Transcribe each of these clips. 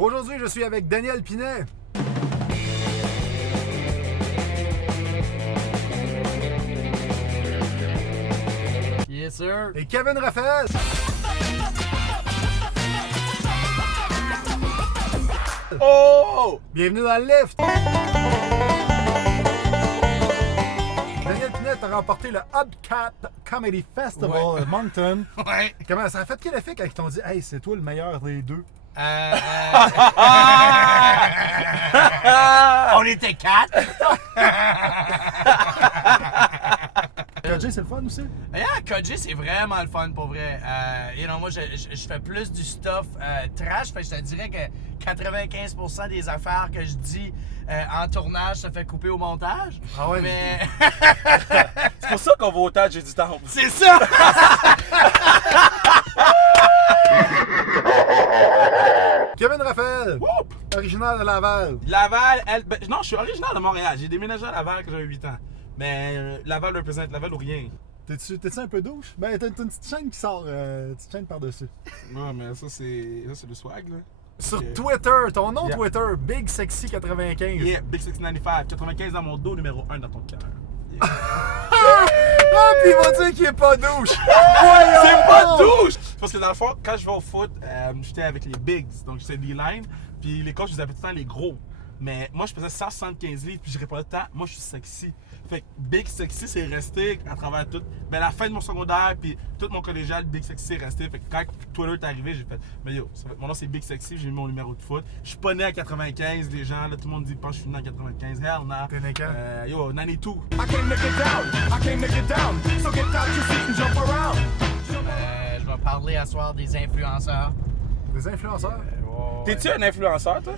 Aujourd'hui, je suis avec Daniel Pinet. Yes, sir. Et Kevin Raphaël. Oh! Bienvenue dans le lift. Daniel Pinet a remporté le Hubcap Comedy Festival à Moncton. Ouais. Comment ça a fait quel effet quand ils t'ont dit « Hey, c'est toi le meilleur des deux ». On était 4. KJ, c'est le fun aussi? Yeah, Koji, c'est vraiment le fun pour vrai. Moi, je fais plus du stuff trash. Fait que je te dirais que 95% des affaires que je dis en tournage se fait couper au montage. Ah ouais? Mais C'est pour ça qu'on va au Tâche du Temple. c'est ça! Kevin Raphaël, originaire de Laval. Laval, non, je suis originaire de Montréal. J'ai déménagé à Laval quand j'avais 8 ans. Mais Laval représente Laval ou rien. T'es-tu un peu douche? Ben, t'as une petite chaîne qui sort, une petite chaîne par-dessus. Ouais, mais ça, c'est le swag, là. Sur Ok. Twitter, ton nom Yeah. Twitter, Big Sexy 95. Yeah, Big 695, 95 dans mon dos, numéro 1 dans ton cœur. Yeah. Ah, puis il va dire qu'il est pas douche. C'est pas douche! Parce que dans le fond, quand je vais au foot, j'étais avec les bigs, donc j'étais D-line, puis les coachs, je les appelaient tout le temps les gros. Mais moi, je pesais 175 livres, puis je répondais tout le temps, moi, je suis sexy. Fait que Big Sexy, c'est resté à travers tout. Ben, la fin de mon secondaire, puis tout mon collégial, Big Sexy est resté. Fait que quand Twitter est arrivé, j'ai fait, mais yo, mon nom c'est Big Sexy, j'ai mis mon numéro de foot. Je suis pas né à 95, les gens, là, tout le monde dit, pense que je suis né en 95. Hell, nah. T'es né quand? Yo, 92. I came to get down, I came to get down. So get out your seat and jump around. Je vais parler à soir des influenceurs. Des influenceurs? T'es-tu un influenceur, toi?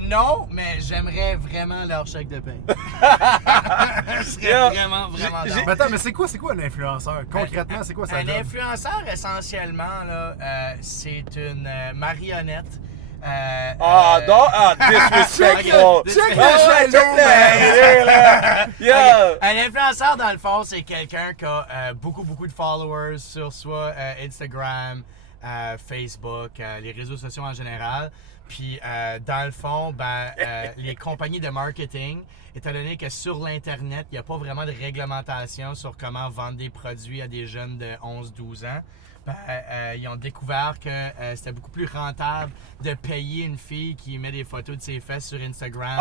Non, mais j'aimerais vraiment leur chèque de paie. Je serais Yo, vraiment down. Mais attends, mais c'est quoi un influenceur? Concrètement, c'est quoi ça? Un influenceur, essentiellement, là, c'est une marionnette. Disrespectful! Check le jaloux, là! Yo! Un influenceur, dans le fond, c'est quelqu'un qui a beaucoup de followers sur soit Instagram, Facebook, les réseaux sociaux en général. Puis, dans le fond, les compagnies de marketing, étant donné que sur l'Internet, il n'y a pas vraiment de réglementation sur comment vendre des produits à des jeunes de 11-12 ans, ils ont découvert que c'était beaucoup plus rentable de payer une fille qui met des photos de ses fesses sur Instagram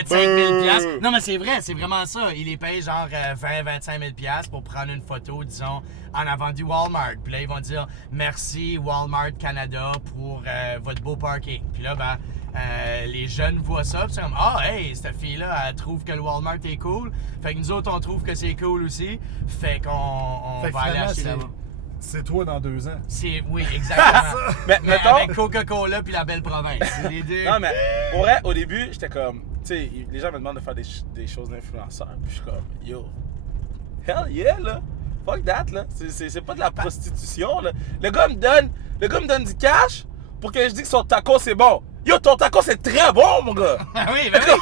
25 000 piastres. Non, mais c'est vrai, c'est vraiment ça. Ils les payent genre 20-25 000 piastres pour prendre une photo, disons, en avant du Walmart. Puis là, ils vont dire « Merci Walmart Canada pour votre beau parking. » Puis là, les jeunes voient ça, puis c'est comme « Ah, hey, cette fille-là, elle trouve que le Walmart est cool. » Fait que nous autres, on trouve que c'est cool aussi. Fait qu'on Fait que va aller finalement, acheter là-bas. c'est toi dans 2 ans. Oui, exactement. Mais Mais mettons- avec Coca-Cola puis la belle province. C'est les deux. Non, mais pour vrai, au début, j'étais comme, tu sais, les gens me demandent de faire des choses d'influenceur. Puis je suis comme, yo, hell yeah, là. Fuck that, là. C'est pas de la prostitution, là. Le gars me donne du cash pour que je dise que son taco, c'est bon. Yo, ton taco, c'est très bon, mon gars. Ah oui, ben oui.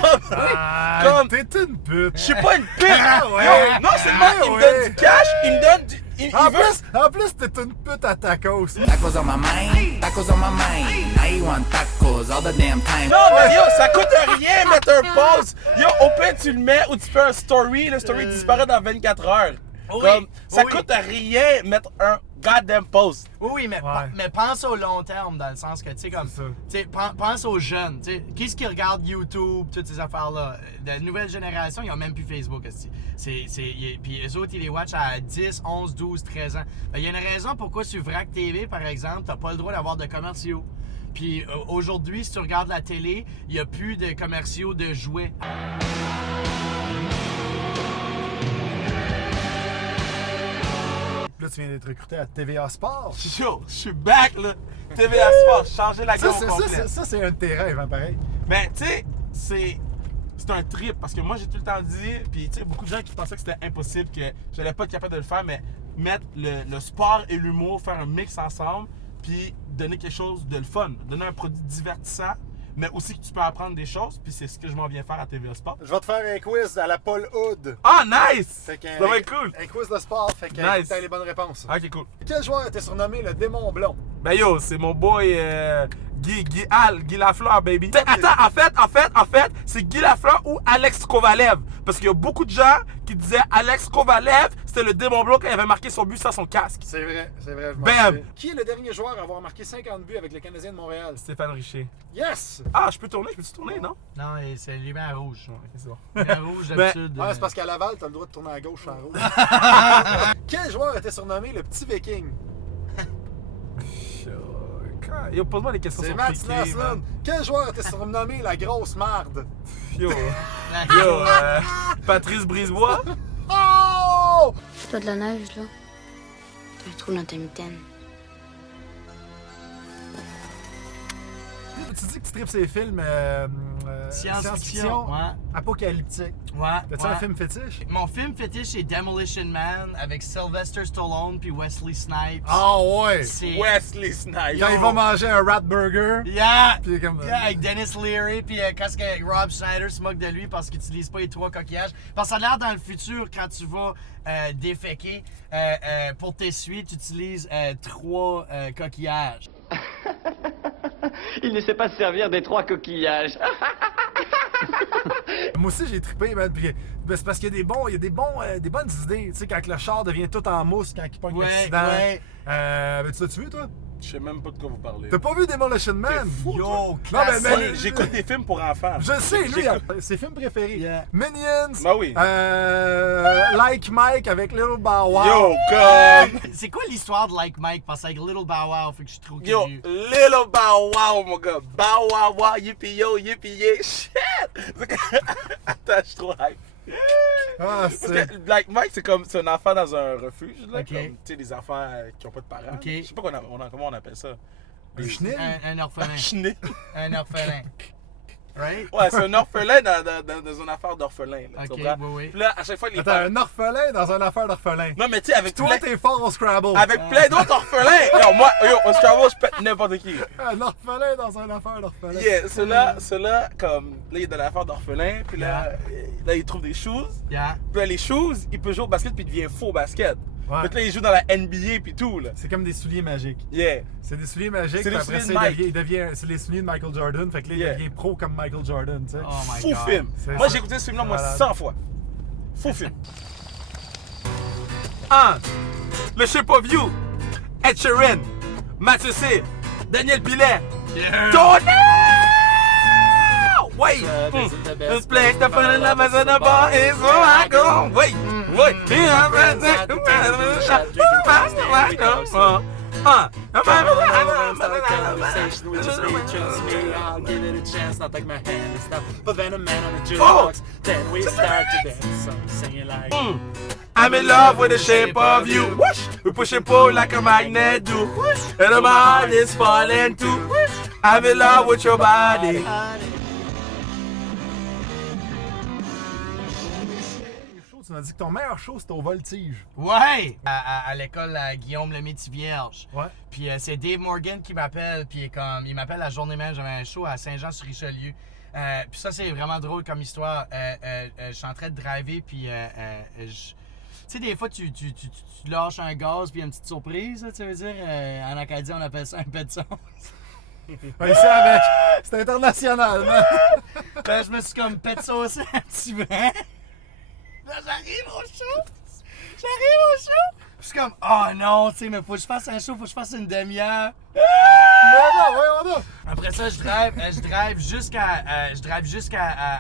Comme- T'es une pute. Je suis pas une pute. ouais. Yo, non seulement il me donne du cash, il me donne du... Il veut... En plus, t'es une pute à tacos. Tacos on my mind, tacos on my mind. Now you want tacos all the damn time. Non, mais yo, ça coûte rien mettre un pause. Yo, au pire, tu le mets ou tu fais un story. Le story disparaît dans 24 heures. Oui, Comme, ça oui. coûte rien mettre un goddamn post. Oui, mais, Ouais. mais pense au long terme, dans le sens que, tu sais, comme, C'est ça. tu sais, pense aux jeunes, tu sais, qu'est-ce qui regarde YouTube, toutes ces affaires-là. La nouvelle génération, ils ont même plus Facebook, aussi. Puis eux autres, ils les watchent à 10, 11, 12, 13 ans. Il y a une raison pourquoi sur VRAC TV, par exemple, t'as pas le droit d'avoir de commerciaux. Puis aujourd'hui, si tu regardes la télé, il n'y a plus de commerciaux de jouets. Là, tu viens d'être recruté à TVA Sport. Yo, je suis back, là. TVA Sport, changer la gamme complète. Ça, c'est un de tes rêves, hein, pareil. Ben, tu sais, c'est un trip parce que moi, j'ai tout le temps dit, puis tu sais, beaucoup de gens qui pensaient que c'était impossible, que j'allais pas être capable de le faire, mais mettre le sport et l'humour, faire un mix ensemble, puis donner quelque chose de le fun, donner un produit divertissant, mais aussi que tu peux apprendre des choses, puis c'est ce que je m'en viens faire à TVA Sport. Je vais te faire un quiz à la Paul Hood. Ah, nice! Fait Ça va être cool! Un quiz de sport, fait que Nice. t'as les bonnes réponses. Ok, cool. Quel joueur était surnommé le démon blond? Ben yo, c'est mon boy Guy Lafleur, baby. Attends, en fait, c'est Guy Lafleur ou Alex Kovalev. Parce qu'il y a beaucoup de gens qui disaient Alex Kovalev, c'était le démon blanc quand il avait marqué son but sans son casque. C'est vrai, je m'en Bam! souviens. Qui est le dernier joueur à avoir marqué 50 buts avec le Canadien de Montréal? Stéphane Richer. Yes! Ah, je peux tourner, non? Non, et c'est lui met à rouge. Ok, c'est bon. Lui à rouge d'habitude. Ouais, c'est parce qu'à Laval, t'as le droit de tourner à gauche en rouge. Quel joueur était surnommé le petit Viking? Yo, pose-moi les questions C'est sur Matt Piqué, Naslund. man. Quel joueur était surnommé la grosse marde? Yo, Patrice Brisebois. Oh! C'est pas de la neige, là. T'as un trou dans ta mitaine. Tu dis que tu tripes ces films Science-fiction, ouais. apocalyptiques. Ouais. T'as-tu un film fétiche? Mon film fétiche, c'est Demolition Man avec Sylvester Stallone puis Wesley Snipes. Ah ouais! C'est... Wesley Snipes. Quand il va manger un rat burger. Yeah! Puis comme... Yeah, avec Dennis Leary, puis quand que Rob Schneider se moque de lui parce qu'il utilise pas les 3 coquillages. Parce que ça a l'air dans le futur, quand tu vas déféquer, pour t'essuyer, tu utilises 3 coquillages. Il ne sait pas se servir des 3 coquillages. Moi aussi j'ai trippé, man. Puis, ben, c'est parce qu'il y a des bonnes idées. Tu sais, quand le char devient tout en mousse quand il pogne l'accident. Ouais. Ben, tu l'as-tu vu, toi? Je sais même pas de quoi vous parlez. T'as pas vu Demolition Man? fou, Yo, Non, classique. mais- J'écoute des films pour enfants. Je sais, lui, ses films préférés. Yeah. Minions. Bah oui. Like Mike avec Little Bow Wow. Yo, comme... C'est quoi l'histoire de Like Mike? Parce qu'avec Little Bow Wow, fait que je suis trop Yo, curieux. Little Bow Wow, mon gars. Bow Wow Wow, yippee yo, yippee yay, shit! Attends, je suis trop hype. Ah, Parce c'est... que Like Mike, c'est un enfant dans un refuge, là, Ok. comme, tu sais, des enfants qui ont pas de parents. Ok. Je sais pas comment on appelle ça. Un chenil? Un orphelin. Chenil. Un orphelin. Right? Ouais, c'est un orphelin dans une affaire d'orphelin, là, tu Ok, comprends? oui, oui. Puis là, à chaque fois, les Attends, parents... un orphelin dans une affaire d'orphelin. Non, mais tu sais, avec Toi, t'es fort au Scrabble. Avec plein d'autres orphelins! Yo, moi, au Scrabble, je pète n'importe qui. Un orphelin dans une affaire d'orphelin. Yeah, ceux-là, comme, là, il est dans l'affaire d'orphelin, puis là, il trouve des shoes. Yeah. Puis là, les shoes, il peut jouer au basket, puis il devient faux au basket. Ouais. Fait que là, il joue dans la NBA, puis tout, là. C'est comme des souliers magiques. Yeah. C'est des souliers magiques, C'est puis les après souliers ça, de il devient c'est les souliers de Michael Jordan. Fait que là, il Yeah. devient pro comme Michael Jordan, tu sais. Oh my Fou God. film. C'est Moi, ça. j'ai écouté ce film-là, moi, Malade. 100 fois. Fou film. 1. Le Shape of You. Ed Sheeran. Mathieu C. Daniel Pilet. Yeah. Tonnerre! Wait! This place to find a love as in a bar is where I go. Wait! Wait! I'll give it a chance, not take my hand and stop. But then a man on the Oh! jukebox, then we start to dance. So singing like. I'm in love with the shape of you. Whoosh! We push and pull like a magnet do. Whoosh! And my heart is falling too. Whoosh! I'm in love with your body. Tu m'as dit que ton meilleur show c'était au Voltige. Ouais! À l'école à Guillaume le Métis-Vierge. Ouais. Puis c'est Dave Morgan qui m'appelle, puis il m'appelle la journée même, j'avais un show à Saint-Jean-sur-Richelieu. Puis ça, c'est vraiment drôle comme histoire. Je suis en train de driver, puis tu sais, des fois, tu lâches un gaz, puis il y a une petite surprise, là, tu veux dire. En Acadie, on appelle ça un pet de sauce. Ouais, ici avec. C'est international, man. Ben, je me suis comme pet de sauce un petit peu. Là, j'arrive au show. Puis je suis comme, oh non, tu sais, mais faut que je fasse un show, faut que je fasse une demi-heure. Non, voyons donc. Après ça, je drive jusqu'à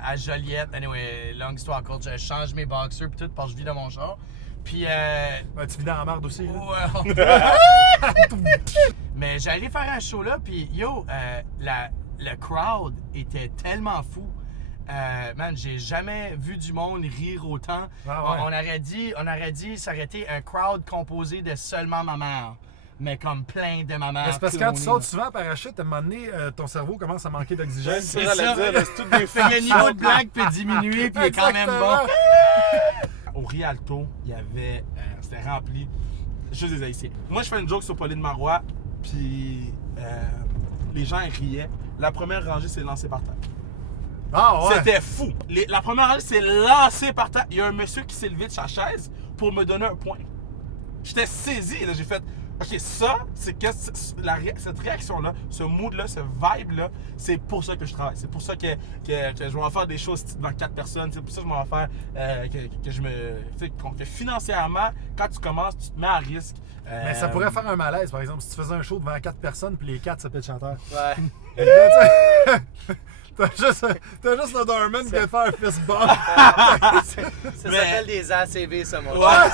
à Joliette. Anyway, longue histoire courte, je change mes boxers puis tout parce que je vis dans mon char. Puis Ben, tu vis dans la merde aussi. Là. ouais. Mais j'allais faire un show là, puis yo, le crowd était tellement fou. Man, j'ai jamais vu du monde rire autant. Ah ouais. On aurait dit ça aurait été un crowd composé de seulement ma mère. Mais comme plein de ma mère. Mais c'est parce que quand tu clonée. sautes souvent en parachute, à un moment donné, ton cerveau commence à manquer d'oxygène. C'est ça. ça, j'allais dire, là, c'est toutes des Fait que le niveau de blague peut diminuer, puis il est quand même bon. Au Rialto, il y avait. C'était rempli. Juste des Haïtiens. Moi, je fais une joke sur Pauline Marois, puis les gens ils riaient. La première rangée s'est lancée par terre. Ah ouais. C'était fou. La première rangée s'est lancée par terre. Il y a un monsieur qui s'est levé de sa chaise pour me donner un point. J'étais saisi. Là, j'ai fait Ok, ça, c'est que cette réaction-là, ce mood-là, ce vibe-là, c'est pour ça que je travaille. C'est pour ça que je vais en faire des choses devant 4 personnes. C'est pour ça que je vais en faire que je me. Tu sais, que financièrement, quand tu commences, tu te mets à risque. Mais ça pourrait faire un malaise, par exemple, si tu faisais un show devant 4 personnes puis les 4 s'appellent chanteurs. Ouais. T'as juste le Dorman qui vient de faire un fist bump. Ça s'appelle des ACV, ça, moi. Ouais.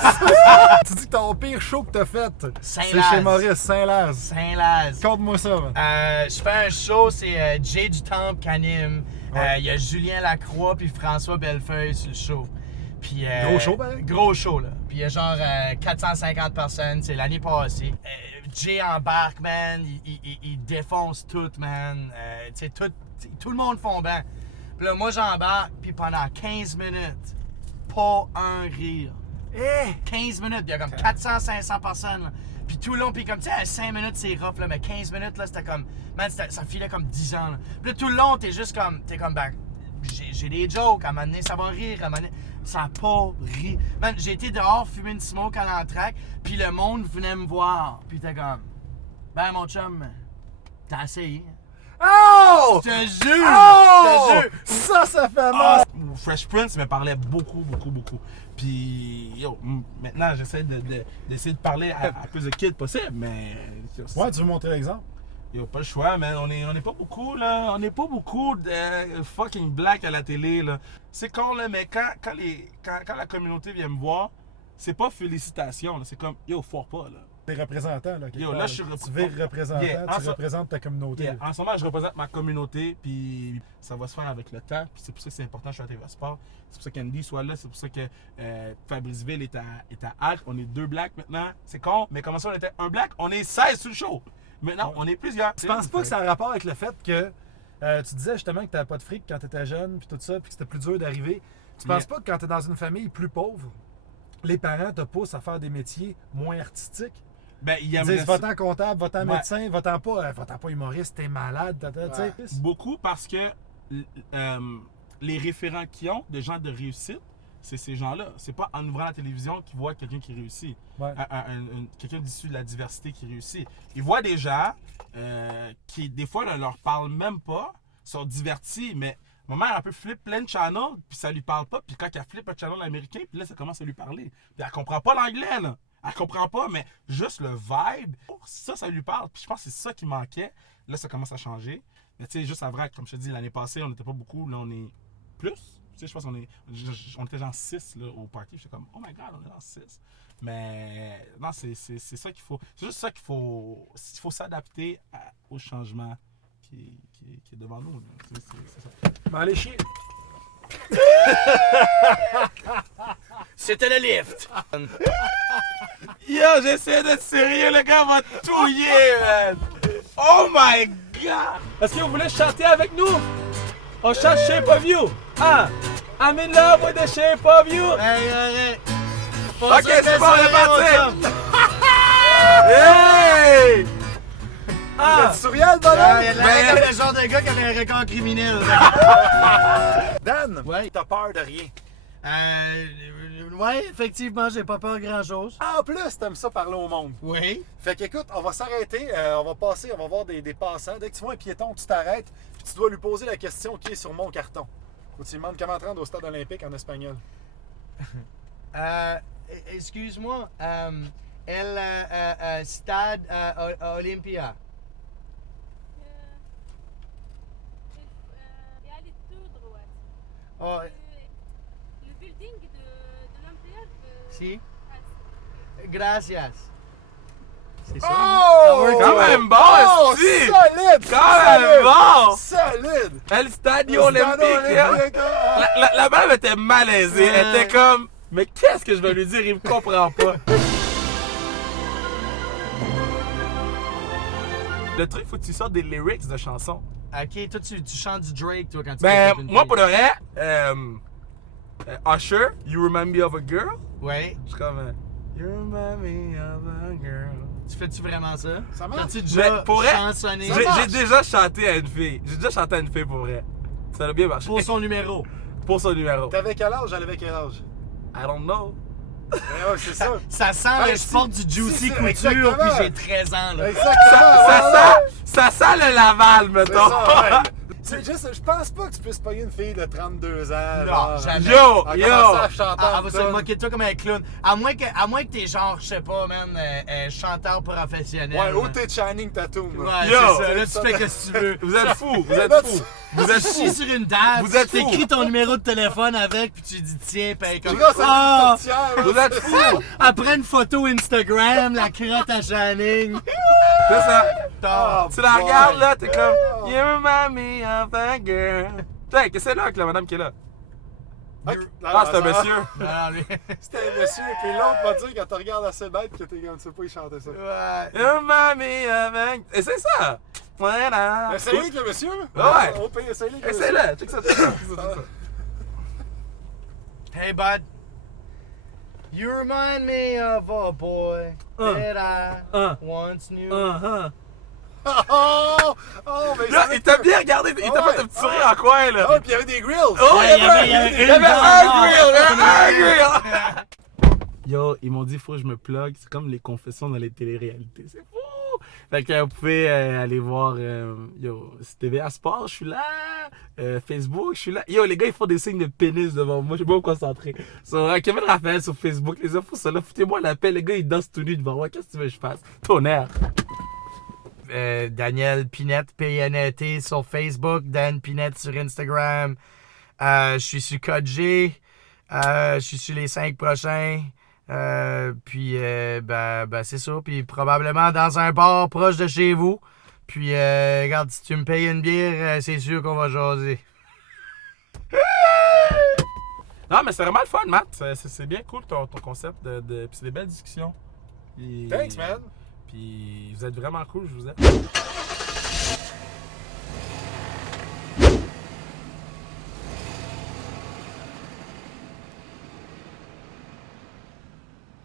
Tu dis que ton pire show que t'as fait, c'est Saint-Laz. chez Maurice, Saint-Laz. Saint-Laz. Conte-moi ça, man. Je fais un show, c'est Jay du Temple qui anime. Il y a Julien Lacroix puis François Bellefeuille sur le show. Puis, Gros show, ben? Gros show, là. Puis il y a genre 450 personnes, c'est l'année passée. Jay embarque, man. Il défonce tout, man. Tu sais, tout le monde fond bien. Puis là, moi, j'embarque, puis pendant 15 minutes, pas un rire. 15 minutes, il y a comme 400-500 personnes, là. Puis tout le long, puis comme, tu sais, à 5 minutes, c'est rough, là, mais 15 minutes, là, c'était comme, man, ça filait comme 10 ans, là. Puis là, tout le long, t'es comme, ben, j'ai des jokes, à un moment donné, ça va rire, à un moment donné, ça n'a pas ri. Man, j'ai été dehors fumer une smoke à l'entraque, puis le monde venait me voir, puis t'es comme, ben, mon chum, t'as essayé. Oh! Je te jure! Oh! Je te jure! Ça fait mal! Fresh Prince me parlait beaucoup. Puis, yo, maintenant, j'essaie d'essayer de parler à plus de kids possible, mais... Yo, Ouais, tu veux montrer l'exemple? Yo, pas le choix, man. On est pas beaucoup, là. On n'est pas beaucoup de fucking black à la télé, là. C'est con, là, mais quand la communauté vient me voir, c'est pas félicitations, là. C'est comme, yo, fort pas, là. T'es représentant, là. Yo, là, je suis Tu vires représentant, Yeah, tu représentes ta communauté. Yeah, en ce moment, je représente ma communauté, puis ça va se faire avec le temps. Puis c'est pour ça que c'est important, je suis à TVA Sport. C'est pour ça qu'Andy soit là, c'est pour ça que Fabriceville est à Arc. On est 2 blacks maintenant. C'est con, mais comment ça, on était un black? On est 16 sur le show. Maintenant, on est plusieurs. Tu penses pas que ça a un rapport avec le fait que tu disais justement que t'avais pas de fric quand t'étais jeune, puis tout ça, puis que c'était plus dur d'arriver. Tu penses pas que quand t'es dans une famille plus pauvre, les parents te poussent à faire des métiers moins artistiques? Ben, il y Ils a disent va-t'en comptable, va-t'en Ouais. médecin, va-t'en pas humoriste, t'es malade, tu sais. beaucoup parce que les référents qu'ils ont de gens de réussite, c'est ces gens-là. C'est pas en ouvrant la télévision qu'ils voient quelqu'un qui réussit. Ouais. Quelqu'un d'issu de la diversité qui réussit. Ils voient des gens qui, des fois, ne leur parlent même pas, sont divertis, mais ma mère, elle peut flip plein de channels, puis ça lui parle pas, puis quand elle flip un channel américain, puis là, ça commence à lui parler. Puis elle comprend pas l'anglais, là. Elle comprend pas, mais juste le vibe, ça lui parle. Puis je pense que c'est ça qui manquait. Là, ça commence à changer. Mais tu sais, juste à vrai, comme je te dis, l'année passée, on n'était pas beaucoup. Là, on est plus. Tu sais, je pense qu'on était genre 6 là, au party. J'étais comme, oh my god, on est genre 6. Mais non, c'est ça qu'il faut. C'est juste ça qu'il faut. Il faut s'adapter au changement qui est devant nous. C'est ça. Mais allez chier. C'était le lift! Yo, j'essaie d'être sérieux, le gars va touiller, man! Oh my god! Est-ce que vous voulez chanter avec nous? On chante Shape of You! Ah! I'm in love with the shape of you! Hey! Ok, c'est bon, on est parti! Hey! Ah! Tu souriant, le Il y a bonhomme? de l'air comme le genre de gars qui avait un record criminel. Dan, Ouais. t'as peur de rien. Ouais, effectivement, j'ai pas peur grand-chose. En plus, t'aimes ça parler au monde. Oui. Fait qu'écoute, on va s'arrêter, on va passer, on va voir des passants. Dès que tu vois un piéton, tu t'arrêtes, puis tu dois lui poser la question qui est sur mon carton. Faut que tu lui demandes comment te rendre au stade olympique en espagnol. Excuse-moi, Stade Olympia. Et aller tout droit. Oh, Le building de l'employeur. si. Gracias. C'est ça? Oh! Quand même bon, Oh, esti! solide! Quand même bon! Solide! El Stadio Olympique! hein? La meuf était malaisée. Elle était comme, mais qu'est-ce que je vais lui dire? Il me comprend pas. Le truc, faut que tu sortes des lyrics de chansons. Ok, toi tu chantes du Drake, toi, quand tu Ben, fais une moi, fille. pour le vrai, Usher, You Remind Me of a Girl. Ouais. Je suis comme, You Remind Me of a Girl. Tu fais-tu vraiment ça? Ça marche. T'as-tu déjà Mais pour vrai, chansonné J'ai déjà chanté à une fille. J'ai déjà chanté à une fille pour vrai. Ça a bien marché. pour son numéro? Pour son numéro. T'avais quel âge? Elle avait quel âge? I don't know. Ouais, c'est ça. Ça sent Ouais, le sport du Juicy c'est- Couture, exactement. puis j'ai 13 ans, là. Exactement. Ça sent le Laval, C'est mettons. ça, ouais. C'est juste, je pense pas que tu puisses pogner une fille de 32 ans. Non, genre, jamais. Yo, en commençant yo. à chanter Ah, en elle va se tonne. moquer de toi comme un clown. À moins que t'es genre, je sais pas, man, chanteur professionnel. Ouais, là. oh, t'es Channing Tatum. Ouais, Yo. c'est ça. Là, tu fais ce que tu veux. Vous êtes fous, vous êtes fous. Vous êtes Tu chies fous. sur une table, Vous êtes tu fous. écris ton numéro de téléphone avec, puis tu dis tiens, paye comme Regarde, ça Ah! fait une portière, Vous là. êtes fous. Après une photo Instagram, la crotte à Channing. C'est ça. Ah, Tu la boy. regardes là, t'es comme You remind me of a girl. Tiens, qu'est-ce que c'est là avec la madame qui est là? Ok. Ah, c'est un monsieur. Ah, lui. C'était un monsieur, puis l'autre m'a dit quand tu regardes assez bête que t'es comme, tu sais pas, il chantait ça. Ouais. You remind me of a... Et c'est ça. Voilà. Essayez avec le monsieur? Ouais. On peut essayer avec le Et monsieur. c'est là. Check ça. check ça, check ça. Hey, bud. You remind me of a boy that I once knew. Oh! Oh, mais Là, il t'a bien regardé. Il t'a fait un petit sourire en coin, là. Oh, puis il y avait des grills! Oh, Ouais, il y avait il y avait un grill. grill. Yo, ils m'ont dit faut que je me plug. C'est comme les confessions dans les téléréalités. C'est fou! Fait que vous pouvez aller voir yo, TVA Sport, je suis là. Facebook, je suis là. Yo, les gars, ils font des signes de pénis devant moi. Je sais pas où me concentrer. Sur Kevin Raphaël sur Facebook, les infos sont là. Foutez-moi la paix. Les gars, ils dansent tout nus devant moi. Qu'est-ce que tu veux que je fasse? Tonnerre. Daniel Pinette, P-I-N-E-T sur Facebook, Dan Pinette sur Instagram. Je suis sur Code G. Je suis sur les 5 prochains. Puis, c'est ça. Puis, probablement dans un bar proche de chez vous. Puis, regarde, si tu me payes une bière, c'est sûr qu'on va jaser. Non, mais c'est vraiment le fun, Matt. C'est bien cool ton concept. Puis c'est des belles discussions. Puis- Thanks, man! Puis vous êtes vraiment cool, je vous aime.